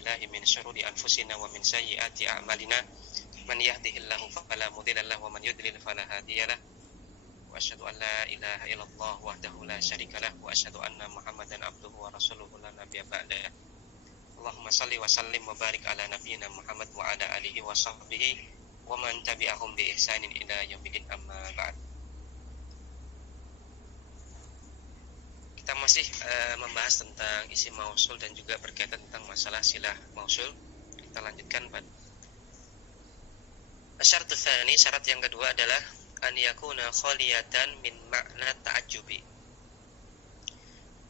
billahi min syururi anfusina wa min sayyiati a'malina. Man yahdihillahu fala mudilla lahu wa man yudlil fala hadiyalah. Wa asyhadu an la ilaha illallah wahdahu la syarikalah wa asyhadu anna Muhammadan abduhu wa rasuluhu la nabiyya ba'dah. Allahumma shalli wa sallim wa barik ala nabiyyina Muhammad wa ala alihi wa sahbihi wa man tabi'ahum bi ihsanin ila yaumil amma ba'd. Kita masih membahas tentang isim mausul dan juga berkaitan tentang masalah silah mausul. Kita lanjutkan pada syarat tsani, syarat yang kedua adalah an yakuna khaliyatan min makna ta'ajjubi.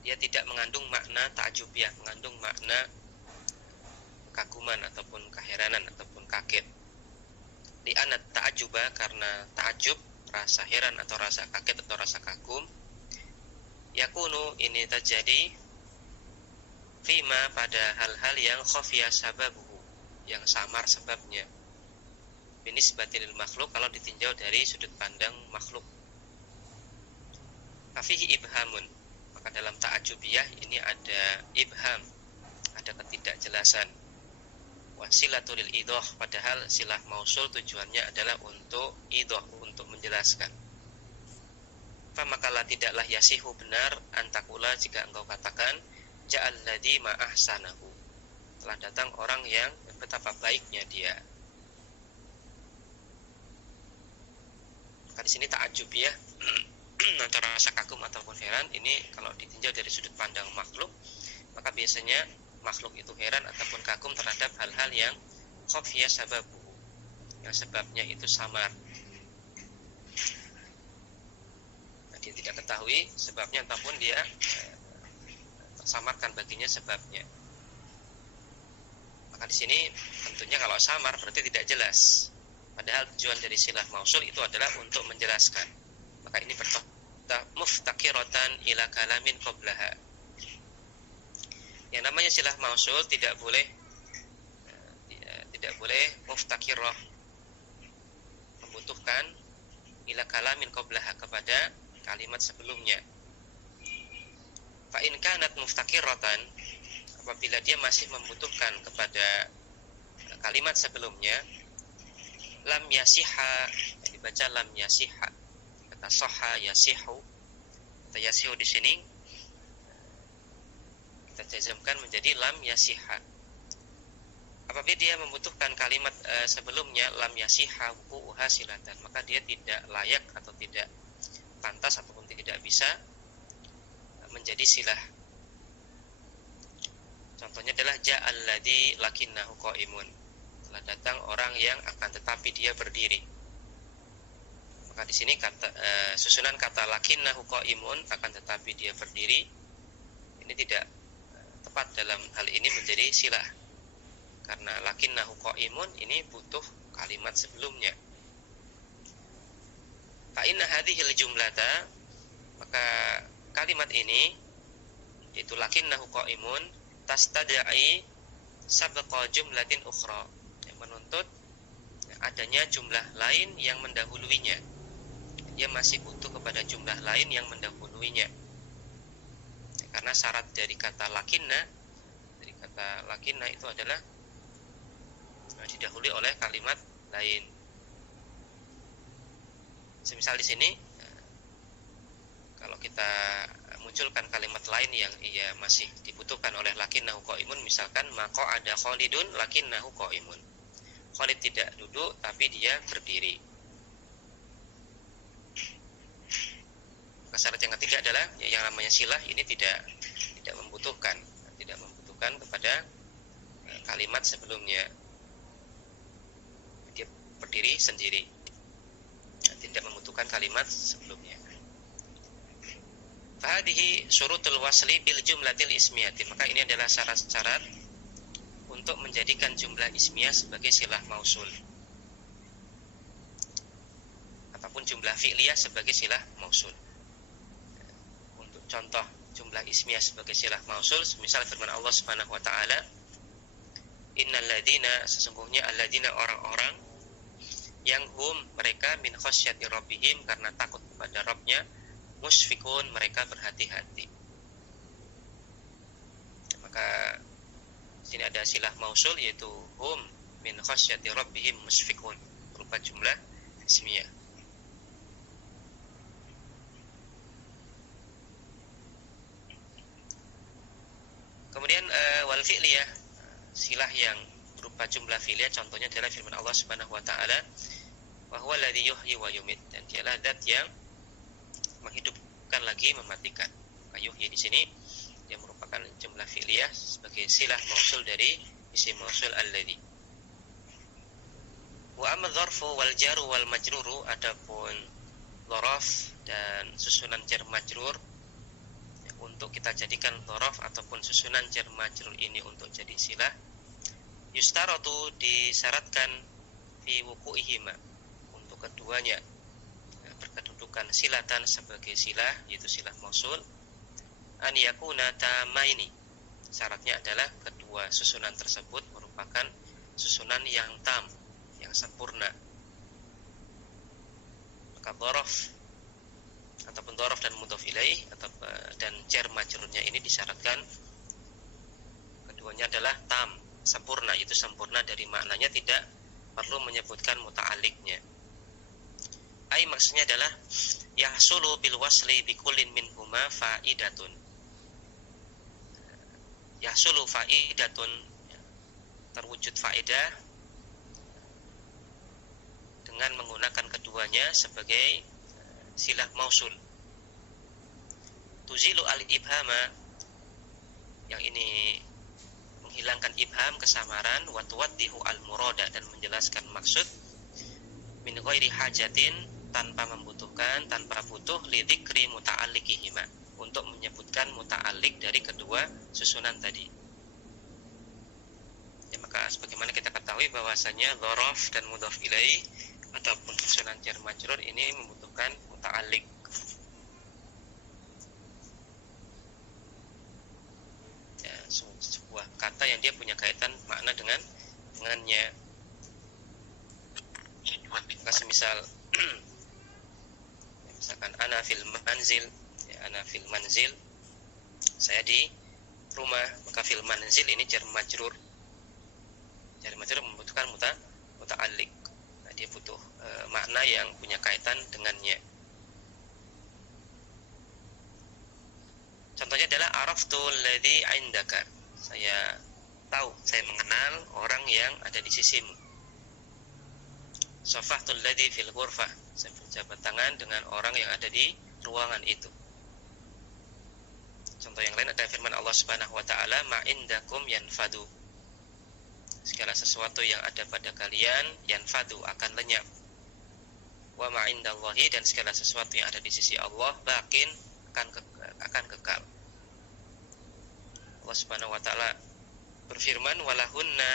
Dia tidak mengandung makna ta'ajjubiyah, mengandung makna kekaguman ataupun keheranan ataupun kaget. Di anna ta'ajjuba, karena ta'ajjub, rasa heran atau rasa kaget atau rasa kagum, yakunu ini terjadi fima pada hal-hal yang khafiya sababuhu, yang samar sebabnya, binisbatil makhluk, kalau ditinjau dari sudut pandang makhluk. Afihi ibhamun, maka dalam ta'ajubiyah ini ada ibham, ada ketidakjelasan. Wasilatul idoh, padahal silah mausul tujuannya adalah untuk idoh, untuk menjelaskan. Makalah tidaklah yasihu benar antakula jika engkau katakan ja'alladzi ma'ahsanahu, telah datang orang yang betapa baiknya dia. Maka di sini ta'ajjubiyah antara rasa kagum ataupun heran ini kalau ditinjau dari sudut pandang makhluk, maka biasanya makhluk itu heran ataupun kagum terhadap hal-hal yang khafiyah sababu, yang sebabnya itu samar. Dia tidak ketahui sebabnya ataupun dia tersamarkan baginya sebabnya. Maka di sini tentunya kalau samar berarti tidak jelas. Padahal tujuan dari silah mausul itu adalah untuk menjelaskan. Maka ini muftakiratan ila kalamin qablaha. Yang namanya silah mausul tidak boleh muftakirah, membutuhkan ila kalamin qablaha, kepada kalimat sebelumnya. Fa in kanat muftakiratan, apabila dia masih membutuhkan kepada kalimat sebelumnya, lam yasiha, dibaca lam yasiha, kata soha yasihu, kata yasihu di sini kita jazamkan menjadi lam yasiha. Apabila dia membutuhkan kalimat sebelumnya lam yasiha wuquha silatan, maka dia tidak layak atau tidak pantas ataupun tidak bisa menjadi silah. Contohnya adalah ja'alladzi lakinnahu qa'imun, telah datang orang yang akan tetapi dia berdiri. Maka di sini susunan kata lakinnahu qa'imun, akan tetapi dia berdiri, ini tidak tepat dalam hal ini menjadi silah, karena lakinnahu qa'imun ini butuh kalimat sebelumnya. Fa inna hadhil jumlata, maka kalimat ini itu lakinnahu qa'imun tastad'i sabqa jumlatin ukhra, yang menuntut adanya jumlah lain yang mendahuluinya. Dia masih butuh kepada jumlah lain yang mendahuluinya. Karena syarat dari kata lakinna itu adalah didahului oleh kalimat lain. Semisal di sini kalau kita munculkan kalimat lain yang ia masih dibutuhkan oleh lakinnahu qa'imun, misalkan maka ada Khalidun lakinnahu qa'imun, Khalid tidak duduk tapi dia berdiri. Syarat yang ketiga adalah yang namanya silah ini tidak membutuhkan kepada kalimat sebelumnya, dia berdiri sendiri, tidak membutuhkan kalimat sebelumnya. Fahadihi syurutul wasli bil jumlatil ismiyati, maka ini adalah syarat-syarat untuk menjadikan jumlah ismiyah sebagai silah mausul ataupun jumlah fi'liyah sebagai silah mausul. Untuk contoh jumlah ismiyah sebagai silah mausul, misal firman Allah Subhanahu wa taala, innal ladzina, sesungguhnya alladzina, orang-orang yang hum, mereka, min khasyati rabbihim, karena takut kepada Rabbnya, musfikun, mereka berhati-hati. Maka Sini ada silah mausul yaitu hum min khasyati rabbihim musfiqun, berupa jumlah ismiyah. Kemudian wal fi'liyah, silah yang berupa jumlah fi'liyah, contohnya adalah firman Allah Subhanahu wa taala, wa huwa alladzi yuhyi wa yumit, dan dialah zat yang menghidupkan lagi mematikan. Yuhyi di sini yang merupakan jumlah fi'liyah sebagai silah mausul dari isim mausul alladzi. Wa amma dzarfu wal jaru wal majruru, adapun dzaraf dan susunan jar majrur, untuk kita jadikan dzaraf ataupun susunan jar majrur ini untuk jadi silah, yustaratu, disyaratkan, fi wuqu'ihima, untuk keduanya berkedudukan silatan sebagai silah, yaitu silah mausul, an yakuna tamaini, syaratnya adalah kedua susunan tersebut merupakan susunan yang tam, yang sempurna. Maka dzaraf ataupun dzaraf dan mudhof ilaih dan jar majrurnya ini disyaratkan keduanya adalah tam, sempurna, itu sempurna dari maknanya, tidak perlu menyebutkan muta'alliqnya. Ai, maksudnya adalah yahsulu bil wasli bi kullin minhuma faidatun. Yahsulu faidatun, terwujud faedah dengan menggunakan keduanya sebagai silah mausul. Tuzilu al-ibhama, yang ini menghilangkan ibham, kesamaran, wa tuwaddihu al-murada, dan menjelaskan maksud, min ghairi hajatin, tanpa membutuhkan, tanpa butuh, li dzikri muta'alliqihima, untuk menyebutkan muta'alliq dari kedua susunan tadi. Ya, maka sebagaimana kita ketahui bahwasanya dzaraf dan mudhof ilaih ataupun susunan jar majrur ini membutuhkan muta'alliq. Ya, sebuah kata yang dia punya kaitan makna dengannya. Maka semisal misalkan ana fil manzil, ya, ana fil manzil, saya di rumah, maka fil manzil ini jar majrur. Jar majrur membutuhkan muta'alliq. Nah, dia butuh makna yang punya kaitan dengannya. Contohnya adalah araftu alladzi indaka, saya tahu, saya mengenal orang yang ada di sisimu. Safahtu alladzi fil ghurfah, saya berjabat tangan dengan orang yang ada di ruangan itu. Contoh yang lain ada firman Allah Subhanahu wa taala, ma indakum yanfadu, segala sesuatu yang ada pada kalian yanfadu, akan lenyap. Wa ma indallahi, dan segala sesuatu yang ada di sisi Allah bakin, akan kekal. Allah Subhanahu wa taala berfirman, walahunna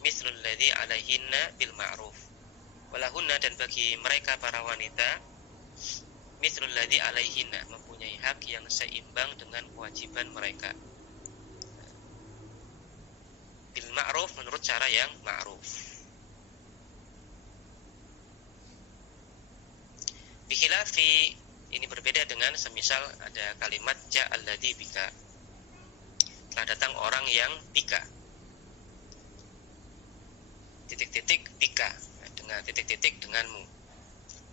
mithlul ladzi alaihinna bil ma'ruf. Walahunna, dan bagi mereka para wanita, mithlul ladzi alaihinna, mempunyai hak yang seimbang dengan kewajiban mereka, bil ma'ruf, menurut cara yang ma'ruf. Bikhilafi, ini berbeda dengan semisal ada kalimat ja'alladzi bika, telah datang orang yang bika, titik-titik bika, dengan titik-titik denganmu.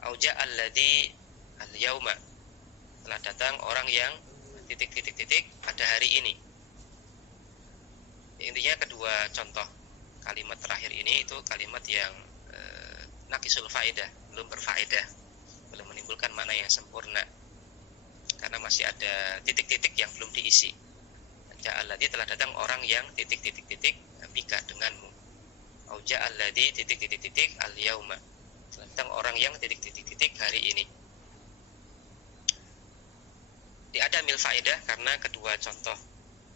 Au ja'alladzi al-yauma, telah datang orang yang titik-titik-titik pada hari ini. Intinya kedua contoh kalimat terakhir ini itu kalimat yang naqisul faedah, belum berfaedah, belum menimbulkan makna yang sempurna, karena masih ada titik-titik yang belum diisi. Ja'alladzi, telah datang orang yang titik-titik-titik bika, denganmu. Au ja'alladzi titik-titik-titik al-yauma, telah datang orang yang titik-titik-titik hari ini. Ada mil faedah karena kedua contoh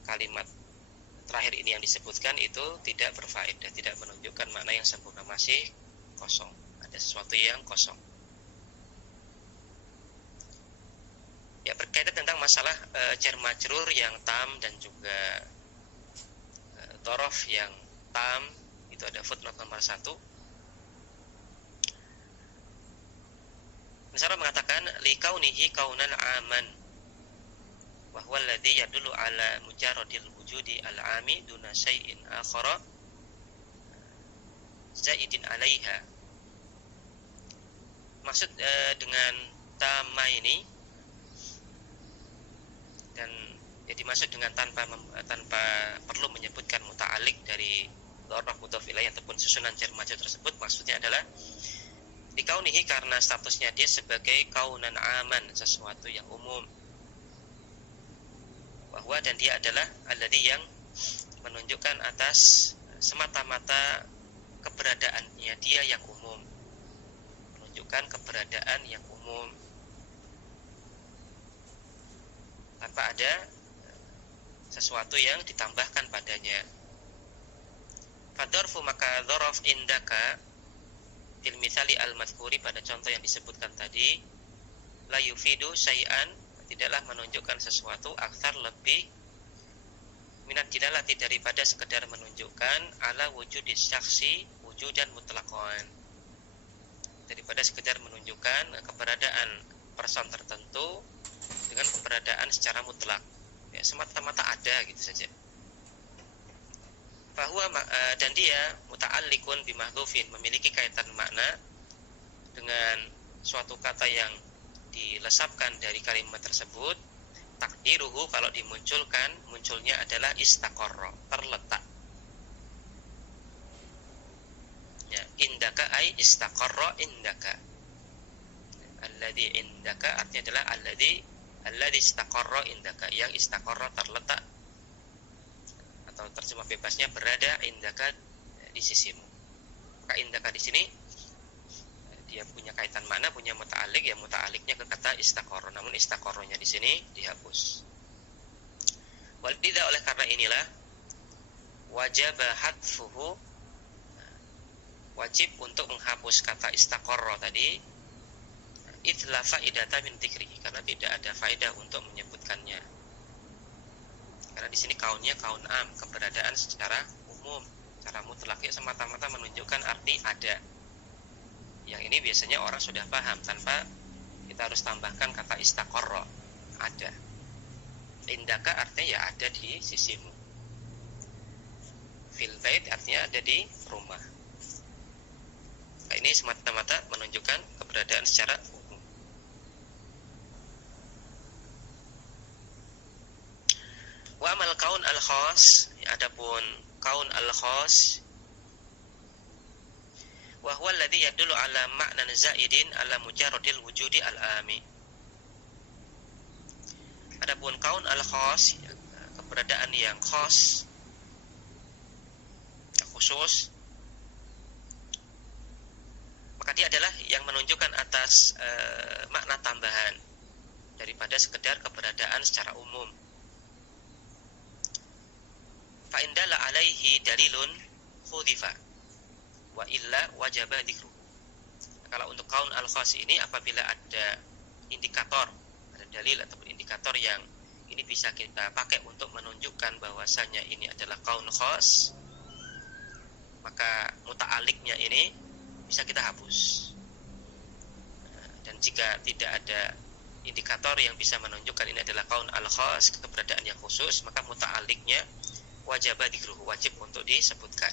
kalimat terakhir ini yang disebutkan itu tidak berfaedah, tidak menunjukkan makna yang sempurna, masih kosong, ada sesuatu yang kosong. Ya, berkaitan tentang masalah jar majrur yang tam dan juga dzaraf yang tam, itu ada footnote nomor 1. Misalnya mengatakan likaunihi kaunan aman wa huwa alladzi yadullu ala mujarradil wujudi al-ami duna syai'in akhara zaidin 'alaiha. Maksud dengan tama ini, dan dimaksud dengan tanpa perlu menyebutkan muta'alliq dari dhorf mudhof ilaih ataupun susunan jar majrur tersebut, maksudnya adalah dikaunihi karena statusnya dia sebagai kaunan aman, sesuatu yang umum, bahwa dan dia adalah alladzi yang menunjukkan atas semata-mata keberadaannya dia yang umum, menunjukkan keberadaan yang umum tanpa ada sesuatu yang ditambahkan padanya. Fadzarfu maka dzaraf indaka fil mitsali al-mazkuri, pada contoh yang disebutkan tadi, la yufidu syai'an, tidaklah menunjukkan sesuatu, aktsar lebih, minat dilalati daripada sekedar menunjukkan, ala wujudis syakhsi wujudan mutlaqan, daripada sekedar menunjukkan keberadaan person tertentu dengan keberadaan secara mutlak, ya, semata-mata ada gitu saja. Bahwa dan dia muta'alliqun bimahdhufin, memiliki kaitan makna dengan suatu kata yang dilesapkan dari kalimat tersebut. Takdiruhu, kalau dimunculkan, munculnya adalah istaqarra, terletak. Ya, indaka ai istaqarra indaka. Alladzi indaka artinya adalah alladzi istaqarra indaka, yang istaqarra terletak, atau terjemah bebasnya berada indaka di sisimu. Maka indaka di sini dia punya kaitan makna, punya muta'alliq, ya muta'alliqnya ke kata istaqarra, namun istaqarranya di sini dihapus. Walidha, oleh karena inilah wajib hadfuhu, wajib untuk menghapus kata istaqarra tadi, idla faidata min dzikrihi, karena tidak ada faedah untuk menyebutkannya. Karena di sini kaunnya kaun am, keberadaan secara umum, secara mutlak, ya semata-mata menunjukkan arti ada. Yang ini biasanya orang sudah paham tanpa kita harus tambahkan kata istaqarra, ada. Indaka artinya ya ada di sisimu. Fil bait artinya ada di rumah. Nah, ini semata-mata menunjukkan keberadaan secara umum. Wa amal kaun al-khas, adapun kaun al-khas, wa huwa alladhi yadullu ala ma'nan zaidin ala mujarradil wujudi al-ami. Adapun kaun al-khas, keberadaan yang khas, khusus, maka dia adalah yang menunjukkan atas makna tambahan daripada sekedar keberadaan secara umum. Fa indala alaihi dalilun khudifa wa illa wajaba dzikru. Kalau untuk kaun al-khas ini, apabila ada indikator, ada dalil ataupun indikator yang ini bisa kita pakai untuk menunjukkan bahwasanya ini adalah kaun khas, maka muta'alliqnya ini bisa kita hapus. Dan jika tidak ada indikator yang bisa menunjukkan ini adalah kaun al-khas, keberadaan yang khusus, maka muta'alliqnya wajib dzikruhu, wajib untuk disebutkan.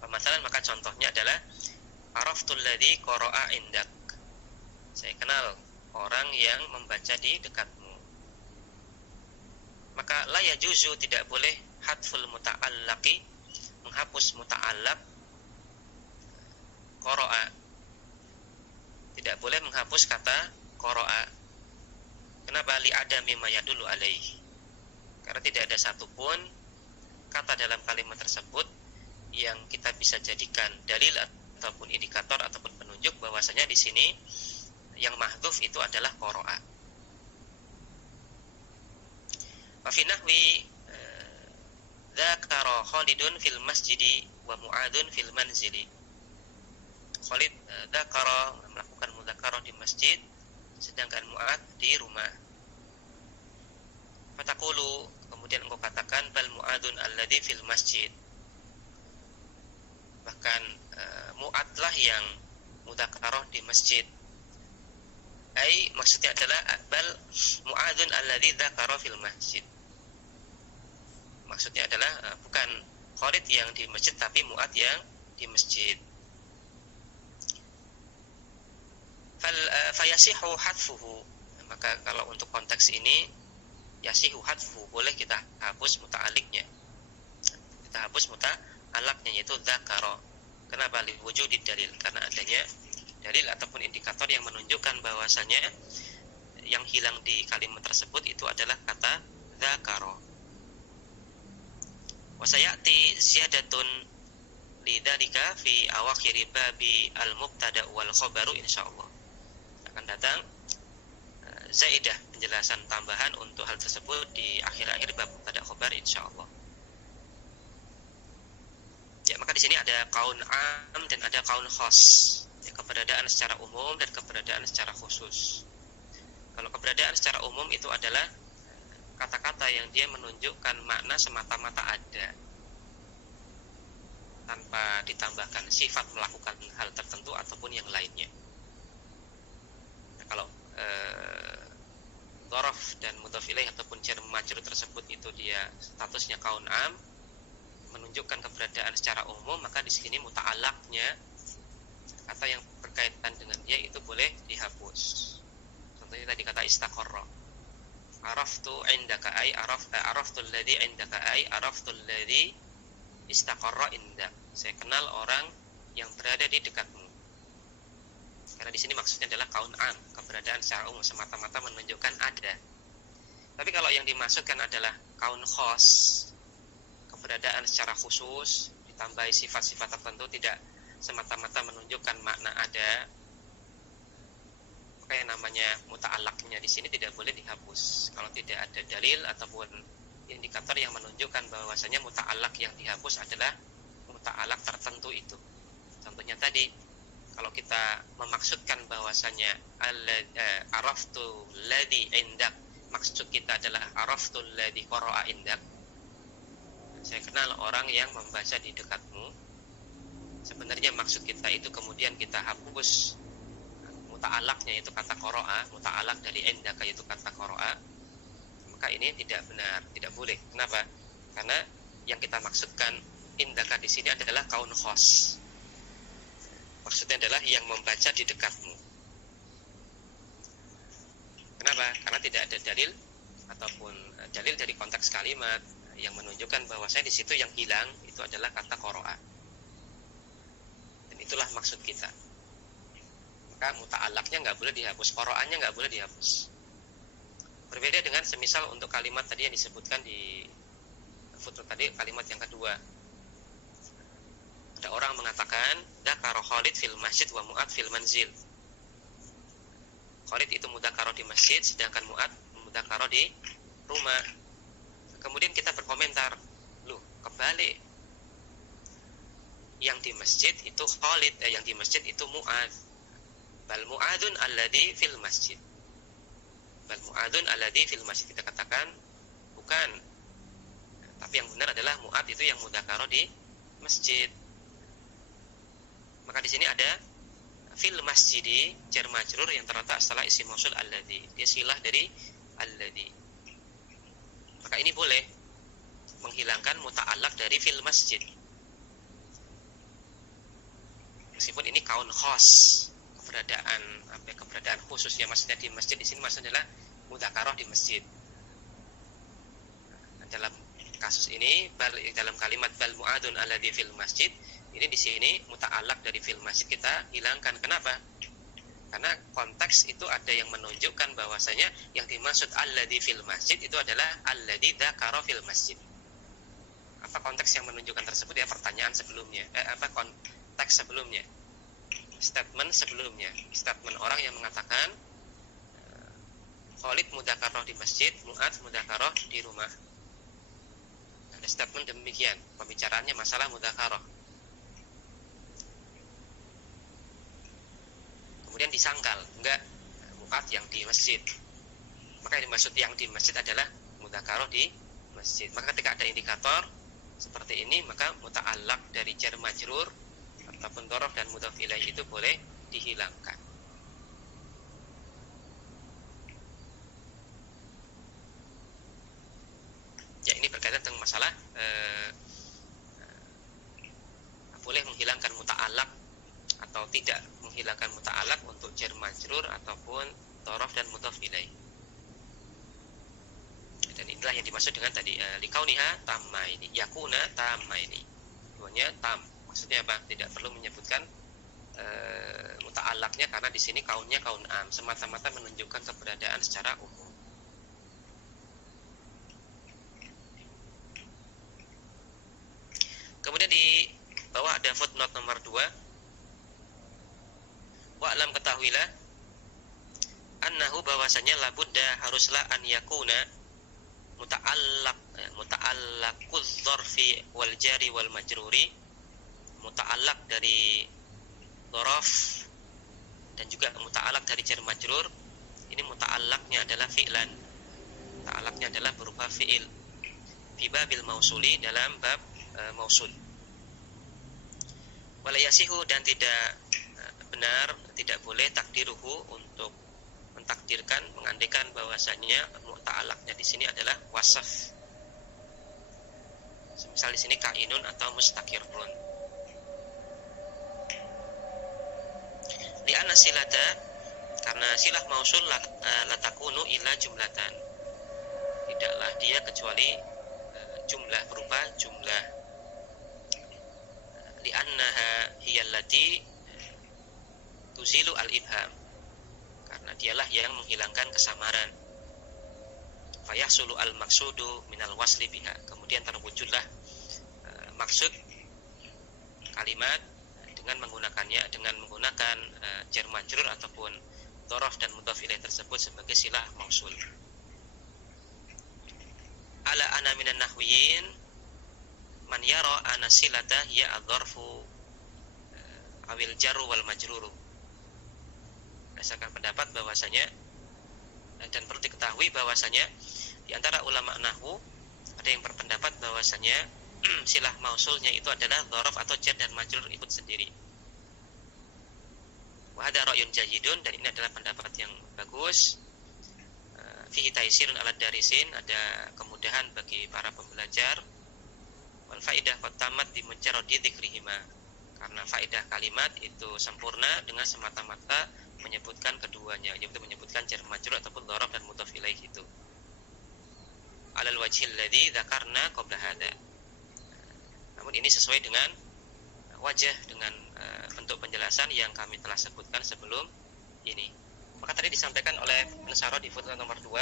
Pemasalan, maka contohnya adalah araftul ladzi qara'a indak, saya kenal orang yang membaca di dekatmu. Maka la yajuzu, tidak boleh hadful muta'allaqi, menghapus muta'allaq qara'a, tidak boleh menghapus kata qara'a. Kenapa? Li adami ma yadullu alaihi, karena tidak ada satupun kata dalam kalimat tersebut yang kita bisa jadikan dalil ataupun indikator ataupun penunjuk bahwasanya di sini yang mahdhuf itu adalah qara'a. Wa fi nahwi dzakara Khalidun fil masjidi wa Mu'adzun fil manzili. Khalid dzakara, melakukan mudzakarah di masjid, sedangkan Mu'adz di rumah. Fataqulu, kemudian engkau katakan, bal Mu'adzun alladzi fil masjid, bahkan Mu'adz lah yang mudzakarah di masjid. Ai, maksudnya adalah bal Mu'adzun alladzi dzakara fil masjid, maksudnya adalah bukan Khalid yang di masjid tapi Mu'ad yang di masjid. Fayasihu hadfuhu, maka kalau untuk konteks ini yasihu hadfuhu, boleh kita hapus muta'aliknya, kita hapus muta'alaknya, yaitu dzakara. Kenapa? Liwujudi dalil, karena adanya dalil ataupun indikator yang menunjukkan bahwasanya yang hilang di kalimat tersebut itu adalah kata dzakara. Wa sayati ziyadatun lidzalika fi awakhir babi al-mubtada wal khabaru, insyaallah akan datang zaidah, penjelasan tambahan untuk hal tersebut di akhir-akhir bab mubtada khabar, insyaallah. Ya, maka di sini ada kaun am dan ada kaun khas. Ya, keberadaan secara umum dan keberadaan secara khusus. Kalau keberadaan secara umum itu adalah kata-kata yang dia menunjukkan makna semata-mata ada, tanpa ditambahkan sifat melakukan hal tertentu ataupun yang lainnya. Nah, kalau dhorof dan mudhof ilaih ataupun jar majrur tersebut itu dia statusnya kaun am, menunjukkan keberadaan secara umum, maka di sini muta'alaknya, kata yang berkaitan dengan dia itu boleh dihapus. Contohnya tadi kata istaqarra, araftu indaka ay araftu alladhi indaka ay araftu alladhi istaqarra indak, saya kenal orang yang berada di dekatmu. Karena di sini maksudnya adalah kaun am, keberadaan secara umum semata-mata menunjukkan ada. Tapi kalau yang dimaksudkan adalah kaun khos, keberadaan secara khusus ditambahi sifat-sifat tertentu, tidak semata-mata menunjukkan makna ada, maka yang namanya muta'alaknya di sini tidak boleh dihapus kalau tidak ada dalil ataupun indikator yang menunjukkan bahwasanya muta'alak yang dihapus adalah muta'alak tertentu itu. Contohnya tadi, kalau kita memaksudkan bahwasanya araftu ladzi indak, maksud kita adalah araftu ladzi qara'a indak, saya kenal orang yang membaca di dekatmu. Sebenarnya maksud kita itu kemudian kita hapus muta'alaknya, itu kata qara'a, muta'alak dari indaka itu kata qara'a, maka ini tidak benar, tidak boleh. Kenapa? Karena yang kita maksudkan indaka di sini adalah kaun khos. Maksudnya adalah yang membaca di dekatmu. Kenapa? Karena tidak ada dalil ataupun dalil dari konteks kalimat yang menunjukkan bahwa saya di situ yang hilang itu adalah kata qara'a. Dan itulah maksud kita. Maka muta'alaknya nggak boleh dihapus, qara'anya nggak boleh dihapus. Berbeda dengan semisal untuk kalimat tadi yang disebutkan di footnote tadi, kalimat yang kedua. Ada orang mengatakan dzakara Khalid fil masjid wa Mu'ad fil manzil. Khalid itu mudzakkara di masjid, sedangkan Mu'ad mudzakkara di rumah. Kemudian kita berkomentar, loh kebalik, yang di masjid itu Khalid, yang di masjid itu Mu'ad. Bal Mu'adun alladhi fil masjid. Bal Mu'adun alladhi fil masjid, kita katakan bukan, tapi yang benar adalah Mu'ad itu yang mudzakkara di masjid. Maka di sini ada fil masjidi jar majrur yang terletak setelah isim mausul alladzi, dia silah dari alladzi. Maka ini boleh menghilangkan muta'alak dari fil masjid, meskipun ini kaun khos, keberadaan khususnya, maksudnya di masjid di sini maksudnya adalah mudzakarah di masjid. Nah, dalam kasus ini dalam kalimat bal mu'adun alladzi fil masjid, ini di sini muta'alak dari fil masjid kita hilangkan. Kenapa? Karena konteks itu ada yang menunjukkan bahwasanya yang dimaksud alladzi fil masjid itu adalah alladzi dzakara fil masjid. Apa konteks yang menunjukkan tersebut? Ya, pertanyaan sebelumnya. Konteks sebelumnya? Statement sebelumnya. Statement orang yang mengatakan Khalid mudzakarah di masjid, Mu'ad mudzakarah di rumah. Ada statement demikian. Pembicaraannya masalah mudzakarah. Kemudian disangkal, enggak, Mu'ad yang di masjid. Maka yang dimaksud yang di masjid adalah mudzakarah di masjid. Maka ketika ada indikator seperti ini, maka muta'alak dari jar majrur ataupun dhorof dan mudhof ilaih itu boleh dihilangkan. Ya, ini berkaitan dengan masalah atau tidak menghilangkan muta'alaq untuk jar majrur ataupun dhorof dan mudhof ilaih. Dan inilah yang dimaksud dengan tadi likauniha tamma ini, yakuna tamma ini. Duanya tam. Maksudnya apa? Tidak perlu menyebutkan muta'alaqnya karena di sini kaunnya kaun am, semata-mata menunjukkan keberadaan secara umum. Kemudian di bawah ada footnote nomor 2. Wa alam ketahuilah annahu bahwasanya labudda haruslah an yakuna muta'allaquz dzarfi wal jari wal majruri, muta'allaq dari dzaraf dan juga muta'allaq dari jar majrur. Ini muta'allaqnya adalah fi'lan, muta'allaqnya adalah berupa fi'il fi babil mausuli, dalam bab mausul. Wala yasihu, dan tidak benar, tidak boleh takdiruhu untuk mentakdirkan, mengandaikan bahwasanya muta'allaqnya di sini adalah wasaf. Misal di sini kainun atau mustaqirrun. Li anna silata, karena silah mausul latakunu illa jumlatan. Tidaklah dia kecuali jumlah, berupa jumlah. Li annaha hiyallati tuzilu al-ibham, karena dialah yang menghilangkan kesamaran. Fayahsulu al-maqsudu minal wasli biha, kemudian terwujudlah maksud kalimat dengan menggunakannya, dengan menggunakan jar majrur ataupun dhorof dan mudhof ilaih tersebut sebagai silah mausul. Ala ana minan nahwiyin man yara ana silata hiya adh-dharfu awil jarru wal majruru. Berdasarkan pendapat bahwasanya, dan perlu diketahui bahwasanya di antara ulama nahwu ada yang berpendapat bahwasanya silah mausulnya itu adalah dhorof atau jar dan majrur ikut sendiri. Wa hada ra'yun jayyidun, dan ini adalah pendapat yang bagus. Fihi taisirun ala darisin, ada kemudahan bagi para pembelajar. Wal faidah qad tamat bi mujarradi dzikrihima, karena faedah kalimat itu sempurna dengan semata-mata menyebutkan keduanya, yaitu menyebutkan jar majrur ataupun dhorof dan mudhof ilaih itu. Alal wajhil ladzi dzakarna qabla hada. Namun ini sesuai dengan wajah, dengan bentuk penjelasan yang kami telah sebutkan sebelum ini. Maka tadi disampaikan oleh Nasara di footnote nomor 2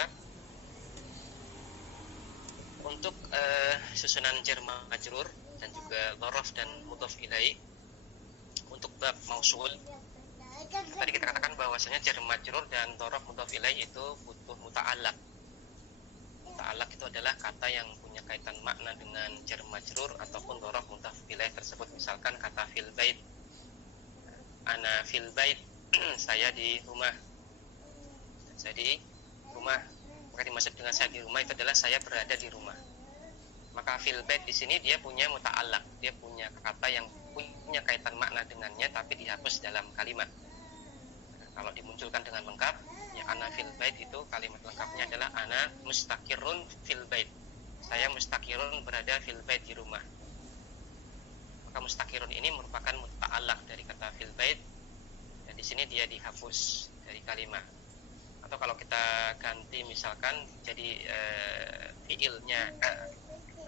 untuk susunan jar majrur dan juga dhorof dan mudhof ilaih untuk bab mausul. Tadi kita katakan bahwasanya jar majrur dan dhorof mudhof ilaih itu butuh muta'allaq. Muta'allaq itu adalah kata yang punya kaitan makna dengan jar majrur ataupun dhorof mudhof ilaih tersebut. Misalkan kata fil bait, ana fil bait, saya di rumah. Saya di rumah. Maka dimaksud dengan saya di rumah itu adalah saya berada di rumah. Maka fil bait di sini dia punya muta'allaq, dia punya kata yang punya kaitan makna dengannya tapi dihapus dalam kalimat. Kalau dimunculkan dengan lengkap, ya ana fil bait itu kalimat lengkapnya adalah ana mustaqirrun fil bait. Saya mustaqirrun berada fil bait di rumah. Maka mustaqirrun ini merupakan muta'allaq dari kata fil bait, dan di sini dia dihapus dari kalimat. Atau kalau kita ganti misalkan jadi fiilnya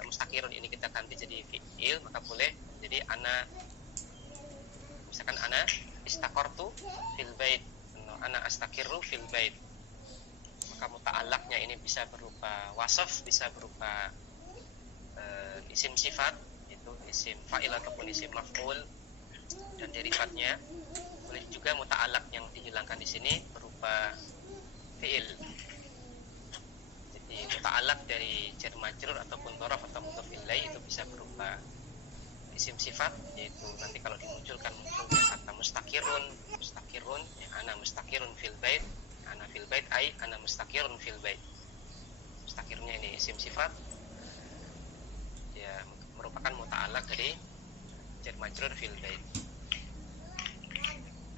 mustaqirrun ini kita ganti jadi fiil, maka boleh jadi ana, misalkan ana istaqartu fil bait, ana astaqirru fil bait. Maka muta'allaqnya ini bisa berupa wasaf, bisa berupa isim sifat, itu isim fa'il ataupun isim maf'ul dan derivatnya. Boleh juga muta'allaq yang dihilangkan di sini berupa fiil. Jadi muta'allaq dari jar majrur ataupun dhorof atau mudhof ilaih itu bisa berupa isim sifat, yaitu nanti kalau dimunculkan munculnya kata mustaqirrun, ya ana mustaqirrun fil bait, ana fil bait ai ana mustaqirrun fil bait. Mustaqirnya ini isim sifat, ya merupakan muta'allaq dari jar majrur fil bait.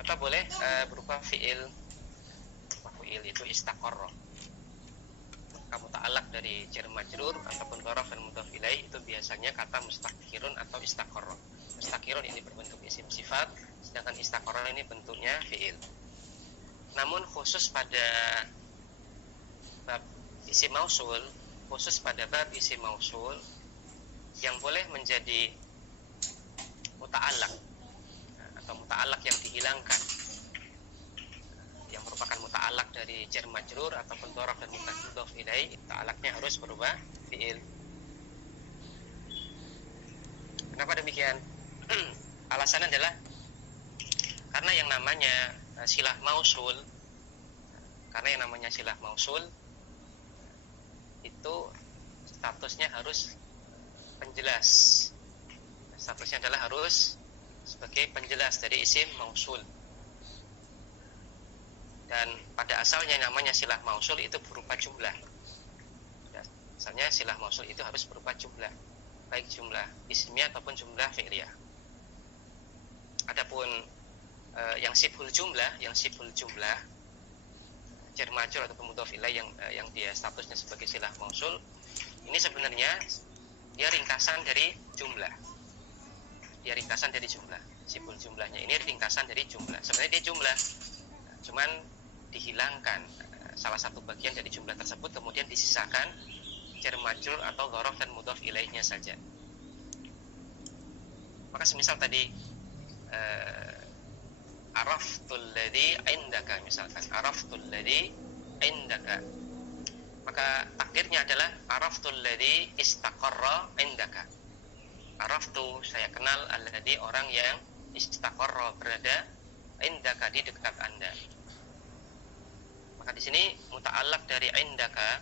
Atau boleh berupa fiil, itu istaqarra. Maka muta'allaq dari jar majrur ataupun dhorof dan mudhof ilaih itu biasanya kata mustaqirun atau istaqarra. Mustaqirun ini berbentuk isim sifat, sedangkan istaqarra ini bentuknya fi'il. Namun khusus pada bab isim mausul, yang boleh menjadi muta'allaq atau muta'allaq yang dihilangkan, yang merupakan muta'allaq dari jar majrur ataupun dhorof dan mudhof ilaih, muta'allaqnya harus berupa fi'il. Kenapa demikian? Alasannya adalah karena yang namanya silah mausul itu statusnya harus penjelas. Statusnya adalah harus sebagai penjelas dari isim mausul. Dan pada asalnya namanya silah mausul itu berupa jumlah. Asalnya silah mausul itu harus berupa jumlah, baik jumlah ismiyah ataupun jumlah fi'liyah. Adapun yang sibhul jumlah jar majrur ataupun mudhof ilaih yang dia statusnya sebagai silah mausul, ini sebenarnya dia ringkasan dari jumlah. Sibhul jumlahnya ini ringkasan dari jumlah. Sebenarnya dia jumlah, cuman dihilangkan salah satu bagian dari jumlah tersebut, kemudian disisakan jar majrur atau dhorof dan mudhof ilaihnya saja. Maka semisal tadi araftul ladzi indaka, misalkan araftul ladzi indaka, maka takdirnya adalah araftul ladzi istaqarra indaka. Araftu, saya kenal, alladzi, orang yang istaqarra, berada, indaka, di dekat Anda. Maka di sini muta'allaq dari indaka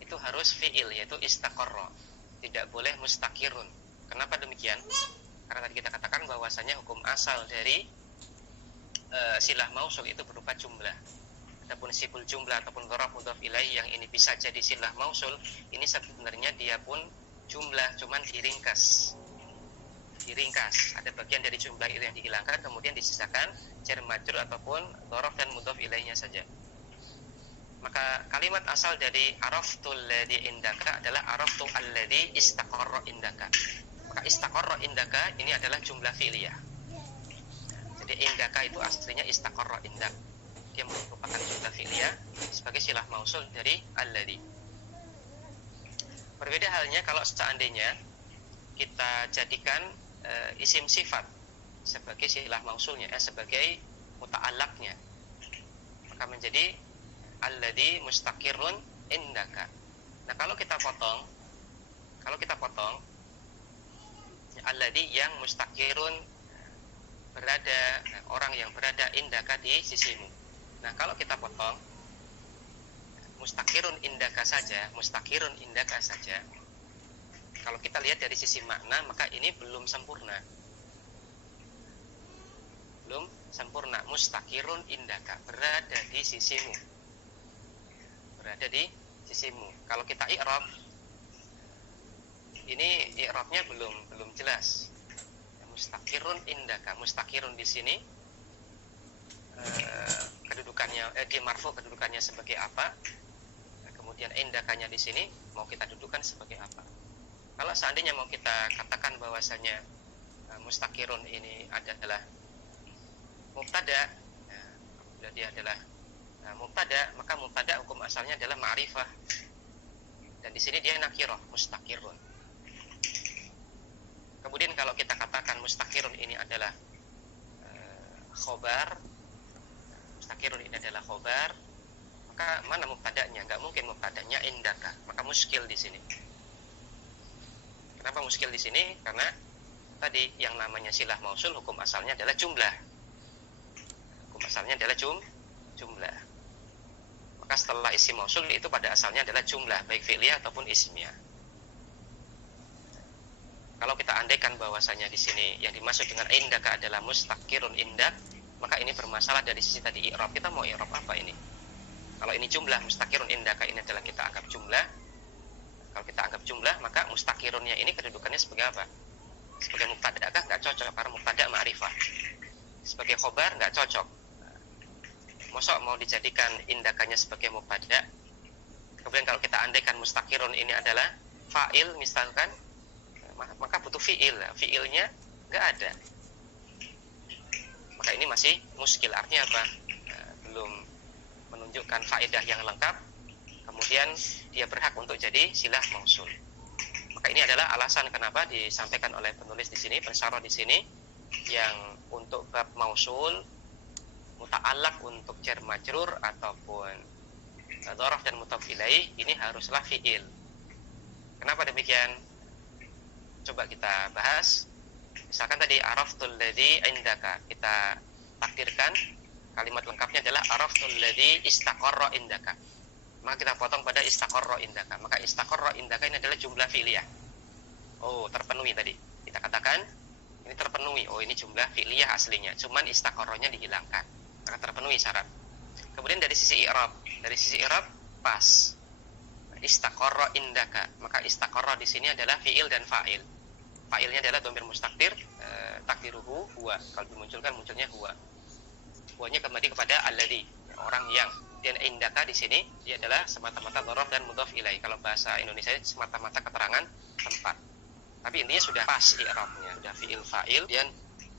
itu harus fi'il, yaitu istaqarra, tidak boleh mustaqirun. Kenapa demikian? Karena tadi kita katakan bahwasanya hukum asal dari silah mausul itu berupa jumlah. Adapun sibul jumlah ataupun dhorof mudhof ilaih yang ini bisa jadi silah mausul, ini sebenarnya dia pun jumlah, cuman diringkas. Ada bagian dari jumlah itu yang dihilangkan, kemudian disisakan jar majrur ataupun dhorof dan mudhof ilaihnya saja. Maka kalimat asal dari araftul ladzi indaka adalah araftu alladzi istaqarra indaka. Maka istaqarra indaka ini adalah jumlah fi'liyah. Jadi indaka itu aslinya istaqarra indak. Dia merupakan jumlah fi'liyah sebagai silah mausul dari alladzi. Berbeda halnya kalau seandainya kita jadikan isim sifat sebagai silah mausulnya, sebagai muta'allaqnya, maka menjadi alladzi mustaqirrun indaka. Nah, kalau kita potong alladzi yang mustaqirun, berada, orang yang berada indaka, di sisimu. Nah, kalau kita potong mustaqirun indaka saja, kalau kita lihat dari sisi makna, maka ini belum sempurna. Mustaqirun indaka, berada di sisimu. Kalau kita i'rab, ini i'rabnya belum jelas. Mustaqirun indaka, mustaqirun di sini kedudukannya di marfu, kedudukannya sebagai apa? Kemudian indakanya di sini mau kita dudukan sebagai apa? Kalau seandainya mau kita katakan bahwasanya mustaqirun ini adalah mubtada, apabila dia adalah mubtada, maka mubtada hukum asalnya adalah ma'rifah, dan di sini dia nakirah, mustaqirun. Kemudian kalau kita katakan mustaqirun ini adalah khobar, maka mana mubtada'nya? Enggak mungkin mubtada'nya indaka, maka muskil di sini. Kenapa muskil di sini? Karena tadi yang namanya silah mausul hukum asalnya adalah jumlah. Jumlah. Maka setelah isim mausul itu pada asalnya adalah jumlah, baik fi'liyah ataupun ismiyah. Kalau kita andaikan bahwasanya di sini yang dimaksud dengan indaka adalah mustaqirun indak, maka ini bermasalah dari sisi tadi i'rab. Kita mau i'rab apa ini? Kalau ini jumlah, mustaqirun indaka ini adalah kita anggap jumlah. Kalau kita anggap jumlah, maka mustaqirunnya ini kedudukannya sebagai apa? Sebagai mubtada, nggak cocok, karena mubtada ma'rifah. Sebagai khobar nggak cocok. Mosok mau dijadikan indakanya sebagai mubtada. Kemudian kalau kita andaikan mustaqirun ini adalah fa'il misalkan, maka butuh fi'il. Fi'ilnya nggak ada. maka ini masih muskil. Artinya apa? Belum menunjukkan faedah yang lengkap, kemudian dia berhak untuk jadi silah mausul. Maka ini adalah alasan kenapa disampaikan oleh penulis di sini, pensyarah di sini, yang untuk bab mausul muta'allaq untuk jar majrur ataupun dzaraf dan mudhaf ilaih ini haruslah fi'il. Kenapa demikian? Coba kita bahas. Misalkan tadi araftul ladzi indaka, kita takdirkan kalimat lengkapnya adalah araftul ladzi istaqarra indaka. Maka kita potong pada istaqarra indaka. Maka istaqarra indaka ini adalah jumlah fi'liyah. Oh, terpenuhi tadi. Kita katakan ini terpenuhi. Oh, ini jumlah fi'liyah aslinya. Cuman istaqarranya dihilangkan. Maka terpenuhi syarat. Kemudian dari sisi i'rab. Dari sisi i'rab pas. Istaqarra indaka. Maka istaqarra di sini adalah fi'il dan fa'il. Fa'ilnya adalah dhamir mustaqdir, takdiruhu huwa. Kalau dimunculkan munculnya huwa. Huwanya kembali kepada alladzi, orang yang. Dan indaka di sini dia adalah semata-mata dzaraf dan mudhaf ilaih. Kalau bahasa Indonesia semata-mata keterangan tempat. Tapi intinya sudah pas i'rabnya, sudah fi'il fa'il dan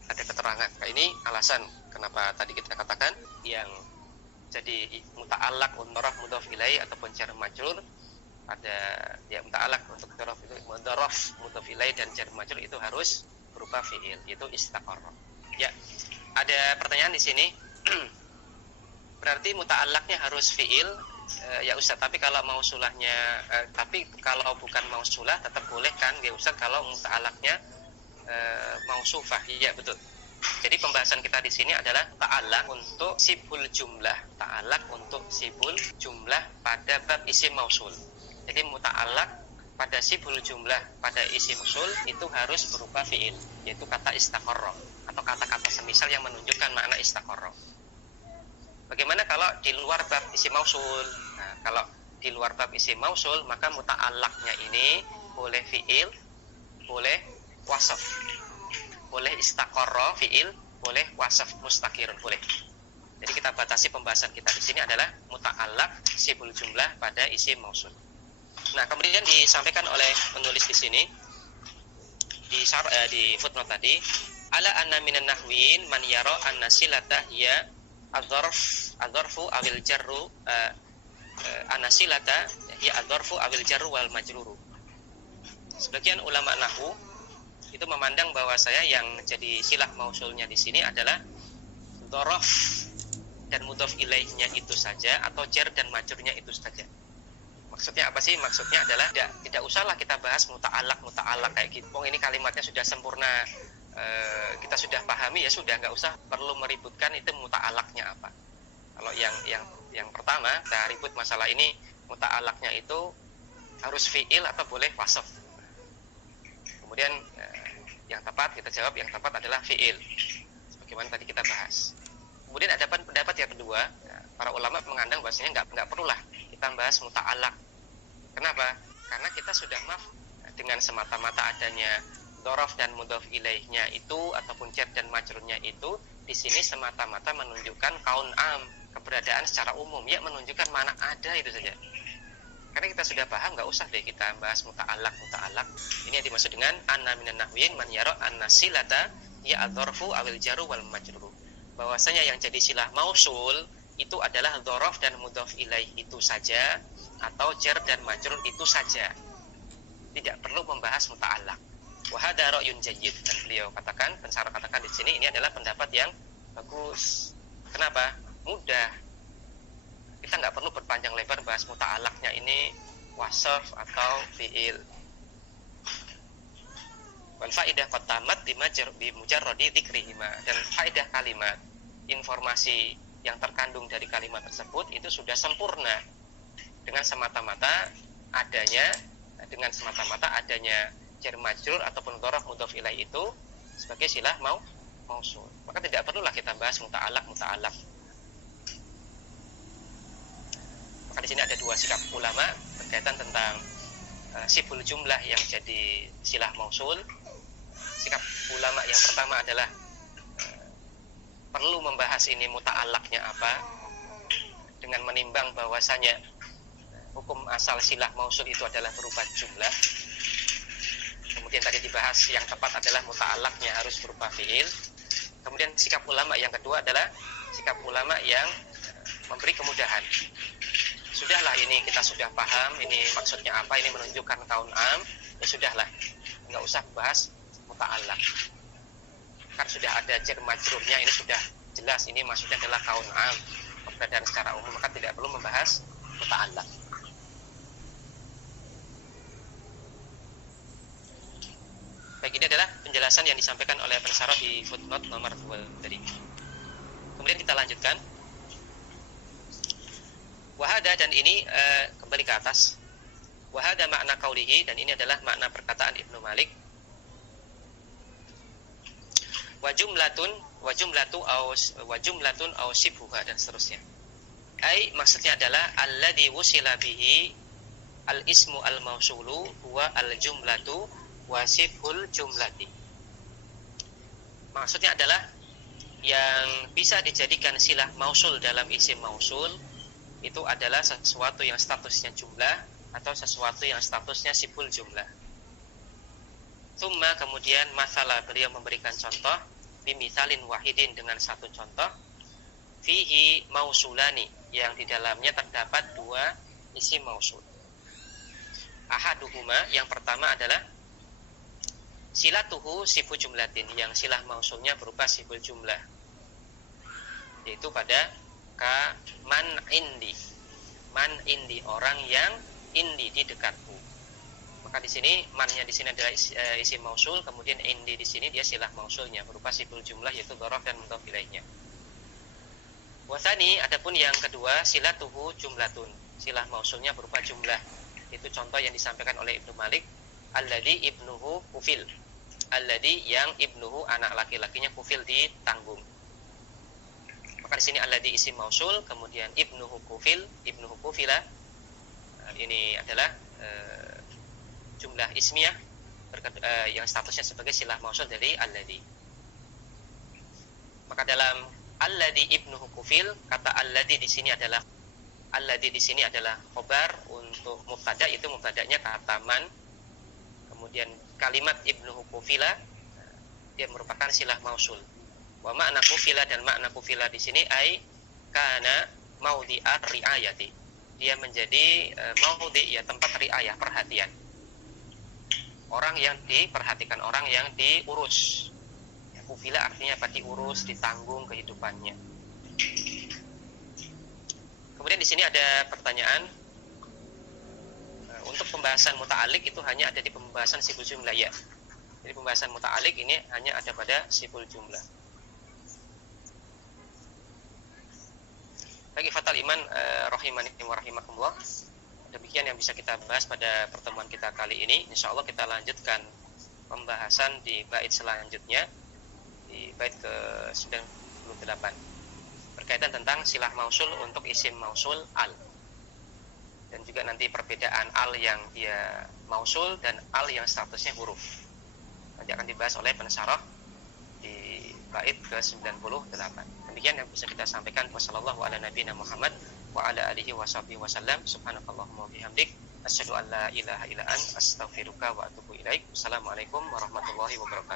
ada keterangan. Nah, ini alasan kenapa tadi kita katakan yang jadi muta'allaq untuk dzaraf mudhaf ilaih ataupun jar majrur ada ya muta'allaq untuk dzaraf itu dzaraf mudhaf ilaih dan jar majrur itu harus berupa fi'il, yaitu istaqarra. Ya, ada pertanyaan di sini. Berarti muta'allaqnya harus fi'il, ya Ustaz, tapi kalau mausulahnya tapi kalau bukan mausulah tetap boleh kan ya Ustaz kalau muta'allaqnya mausufah. Iya betul. Jadi pembahasan kita di sini adalah ta'allaq untuk sibul jumlah, ta'allaq untuk sibul jumlah pada bab isim mausul. Jadi muta'allaq pada sibul jumlah pada isim mausul itu harus berupa fi'il, yaitu kata istaqarra atau kata-kata semisal yang menunjukkan makna istaqarra. Bagaimana kalau di luar bab isim mausul? Nah, kalau di luar bab isim mausul maka muta'allaqnya ini boleh fi'il, boleh wasaf. Boleh istaqarra fi'il, boleh wasaf mustaqirun, boleh. Jadi kita batasi pembahasan kita di sini adalah muta'allaq sibul jumlah pada isim mausul. Nah, kemudian disampaikan oleh penulis di sini di footnote tadi, ala anna minan nahwiyin man yara anna silata hiya adzarfu awil jarru anasilata hiya adzarfu awil jarru wal majruru. Sebagian ulama nahwu itu memandang bahwa saya yang jadi silah mausulnya di sini adalah dzaraf dan mudhaf ilaihnya itu saja atau jar dan majrurnya itu saja. Maksudnya apa sih? Maksudnya adalah tidak usahlah kita bahas muta'allaq kayak gitu. Ini kalimatnya sudah sempurna, kita sudah pahami, ya sudah, nggak usah perlu meributkan itu muta'allaqnya apa. Kalau yang pertama kita ribut masalah ini, muta'allaqnya itu harus fi'il atau boleh wasaf. Kemudian yang tepat kita jawab, yang tepat adalah fi'il, sebagaimana tadi kita bahas. Kemudian ada pendapat yang kedua, para ulama mengandang bahwasanya nggak perlulah kita bahas muta'allaq. Kenapa? Karena kita sudah dengan semata-mata adanya dzaraf dan mudhaf ilaihnya itu ataupun jar dan majrurnya itu di sini semata-mata menunjukkan kaun am, keberadaan secara umum, ya menunjukkan mana ada itu saja. Karena kita sudah paham, nggak usah deh kita bahas muta'allaq. Ini yang dimaksud dengan anna minan nahwiyin man yara anna silata ya adzarfu awil jaru wal majruru. Bahwasanya yang jadi silah mausul itu adalah dzaraf dan mudhaf ilaih itu saja atau jar dan majrur itu saja. Tidak perlu membahas muta'allaq. Wa hadza ra'yun jayyid, dan beliau katakan, pensyarah katakan di sini ini adalah pendapat yang bagus. Kenapa? Mudah. Kita nggak perlu berpanjang lebar bahas muta'allaqnya ini wasaf atau fi'il. Wal faidah qad tamat bi mujarradi dzikrihima, dan faedah kalimat, informasi yang terkandung dari kalimat tersebut itu sudah sempurna dengan semata-mata adanya jar majrur ataupun dzaraf mudhaf ilaih itu sebagai silah mausul. Maka tidak perlulah kita bahas muta'allaq. Maka di sini ada dua sikap ulama berkaitan tentang sibul jumlah yang jadi silah mausul. Sikap ulama yang pertama adalah perlu membahas ini muta'allaqnya apa, dengan menimbang bahwasanya hukum asal silah mausul itu adalah berupa jumlah. Kemudian tadi dibahas yang tepat adalah muta'allaqnya harus berupa fi'il. Kemudian sikap ulama yang kedua adalah sikap ulama yang memberi kemudahan. Sudahlah, ini kita sudah paham, ini maksudnya apa, ini menunjukkan kaun am, ya sudahlah, nggak usah bahas muta'allaq. Kan sudah ada jar majrurnya, ini sudah jelas, ini maksudnya adalah kaun am, keberadaan secara umum, maka tidak perlu membahas muta'allaq. Baik, ini adalah penjelasan yang disampaikan oleh pensarah di footnote nomor 2 tadi. Kemudian kita lanjutkan. Wahada, dan ini kembali ke atas. Wahada makna qaulihi, dan ini adalah makna perkataan Ibnu Malik. Wajumlatun aw sibhuha, dan seterusnya. Ai, maksudnya adalah alladzi wusila bihi al-ismu al-mausulu huwa al-jumlatu wasiful jumlati. Maksudnya adalah yang bisa dijadikan silah mausul dalam isim mausul itu adalah sesuatu yang statusnya jumlah atau sesuatu yang statusnya siful jumlah. Tsumma, kemudian masalah, beliau memberikan contoh bimithalin wahidin, dengan satu contoh, fihi mausulani, yang di dalamnya terdapat dua isim mausul. Ahaduhuma, yang pertama adalah silatuhu sifu jumlatin, yang silah mausulnya berupa siful jumlah, yaitu pada ka man indi, orang yang indi, di dekatku. Maka di sini mannya di sini adalah isim mausul, kemudian indi di sini dia silah mausulnya berupa siful jumlah, yaitu dzaraf dan mudhaf ilaihnya. Wasani, adapun yang kedua, silatuhu jumlatun, silah mausulnya berupa jumlah. Itu contoh yang disampaikan oleh Ibnu Malik, alladzi ibnuhu kufil, alladzi yang ibnuhu anak laki-lakinya kufil, ditanggung. Maka di sini alladzi isim mausul, kemudian ibnuhu kufila, ini adalah jumlah ismiyah yang statusnya sebagai silah mausul dari alladzi. Maka dalam alladzi ibnuhu kufil, kata alladzi di sini adalah khobar untuk mubtada, itu mubtadanya kata man. Kemudian kalimat ibnuhu kufila dia merupakan silah mausul. Wa makna kufila, dan makna kufila di sini ai kana maudhi'ar riayati, dia menjadi maudhi, ya tempat riayah, perhatian. Orang yang diperhatikan, orang yang diurus. Ya, kufila artinya apa? Diurus, ditanggung kehidupannya. Kemudian di sini ada pertanyaan, untuk pembahasan muta'alliq itu hanya ada di pembahasan siful jumlah, ya. Jadi pembahasan muta'alliq ini hanya ada pada siful jumlah. Bagi fatal iman rahimani wa rahimakumullah, demikian yang bisa kita bahas pada pertemuan kita kali ini. Insyaallah kita lanjutkan pembahasan di bait selanjutnya, di bait ke-98, berkaitan tentang silah mausul untuk isim mausul al, dan juga nanti perbedaan al yang dia mausul dan al yang statusnya huruf. Nanti akan dibahas oleh pensyarah di bait ke-98. Demikian yang bisa kita sampaikan. Wassallallahu ala nabiyina Muhammad wa ala alihi washabbihi wasallam. Subhanakallahumma wa bihamdik, asyhadu an la ilaha illa anta, astaghfiruka wa atubu ilaik. Assalamualaikum warahmatullahi wabarakatuh.